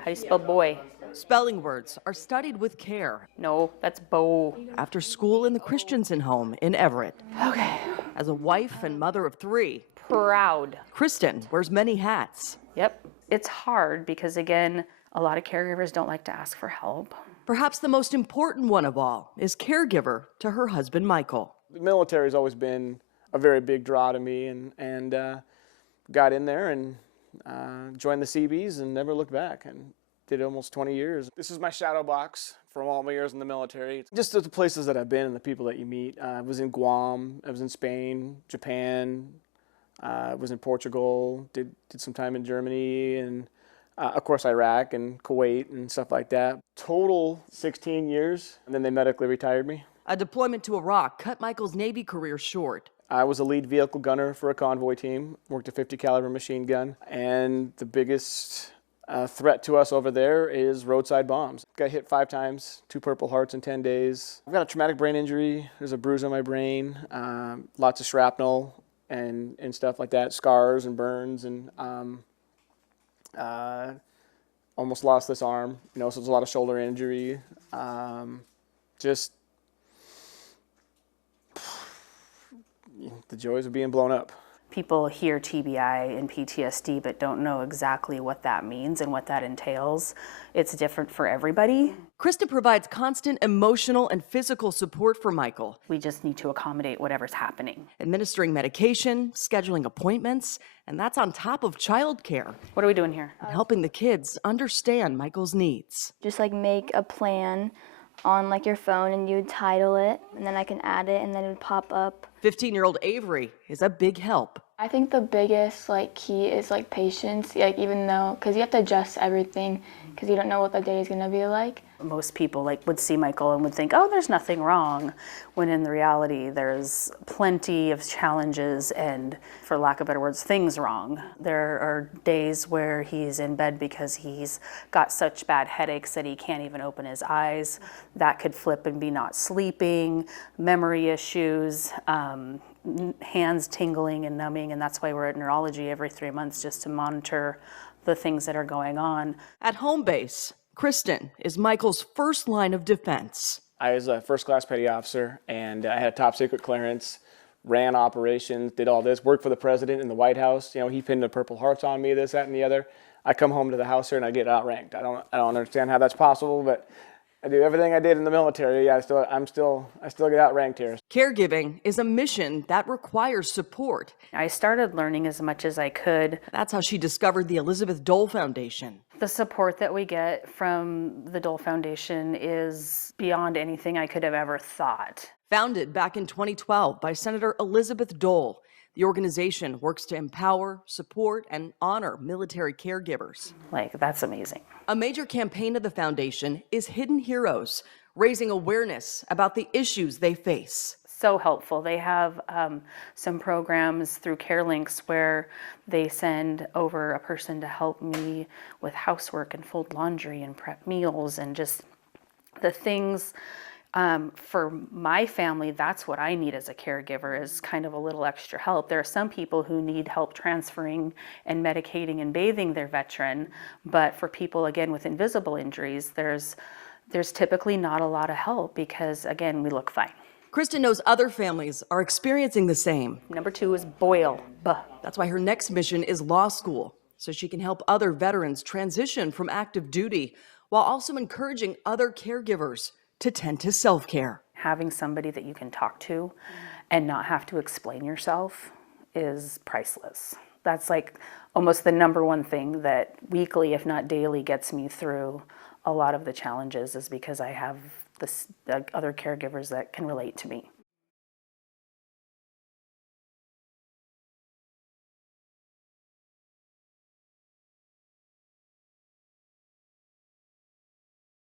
How do you spell boy? Spelling words are studied with care. No, that's bow. After school in the Christensen home in Everett. Okay. As a wife and mother of 3, Proud. Kristen wears many hats. Yep. It's hard because, again, a lot of caregivers don't like to ask for help. Perhaps the most important one of all is caregiver to her husband, Michael. The military's always been a very big draw to me, and got in there and joined the Seabees and never looked back, and did almost 20 years. This is my shadow box from all my years in the military. Just the places that I've been and the people that you meet. I was in Guam, I was in Spain, Japan, I was in Portugal, did some time in Germany, and of course Iraq and Kuwait and stuff like that. Total 16 years, and then they medically retired me. A deployment to Iraq cut Michael's Navy career short. I was a lead vehicle gunner for a convoy team, worked a 50 caliber machine gun, and the biggest threat to us over there is roadside bombs. Got hit 5 times, 2 Purple Hearts in 10 days. I've got a traumatic brain injury, there's a bruise on my brain, lots of shrapnel and stuff like that, scars and burns, and almost lost this arm, so there's a lot of shoulder injury. Just the joys of being blown up. People hear TBI and PTSD but don't know exactly what that means and what that entails. It's different for everybody. Krista provides constant emotional and physical support for Michael, We just need to accommodate whatever's happening. administering medication, scheduling appointments, and that's on top of childcare What are we doing here? and helping the kids understand Michael's needs. Just like make a plan on like your phone and you'd title it and then I can add it and then it would pop up. 15-year-old Avery is a big help. I think the biggest key is patience, even though, because you have to adjust everything because you don't know what the day is going to be like. Most people would see Michael and would think, oh, there's nothing wrong, when in the reality there's plenty of challenges and, for lack of better words, things wrong. There are days where he's in bed because he's got such bad headaches that he can't even open his eyes. That could flip and be not sleeping, memory issues, hands tingling and numbing, and that's why we're at neurology every 3 months just to monitor the things that are going on. At home base, Kristen is Michael's first line of defense. I was a first-class petty officer, and I had a top-secret clearance, ran operations, did all this, worked for the president in the White House. He pinned the Purple Hearts on me, this, that, and the other. I come home to the house here, and I get outranked. I don't understand how that's possible, but I do everything I did in the military. I still get outranked here. Caregiving is a mission that requires support. I started learning as much as I could. That's how she discovered the Elizabeth Dole Foundation. The support that we get from the Dole Foundation is beyond anything I could have ever thought. Founded back in 2012 by Senator Elizabeth Dole, the organization works to empower, support, and honor military caregivers. That's amazing. A major campaign of the foundation is Hidden Heroes, raising awareness about the issues they face. So helpful. They have some programs through CareLinks where they send over a person to help me with housework and fold laundry and prep meals and just the things. For my family, that's what I need as a caregiver, is kind of a little extra help. There are some people who need help transferring and medicating and bathing their veteran, but for people, again, with invisible injuries, there's typically not a lot of help because, again, we look fine. Kristen knows other families are experiencing the same. Number 2 is boil. That's why her next mission is law school, so she can help other veterans transition from active duty while also encouraging other caregivers to tend to self-care. Having somebody that you can talk to and not have to explain yourself is priceless. That's almost the number one thing that weekly, if not daily, gets me through a lot of the challenges, is because I have the other caregivers that can relate to me.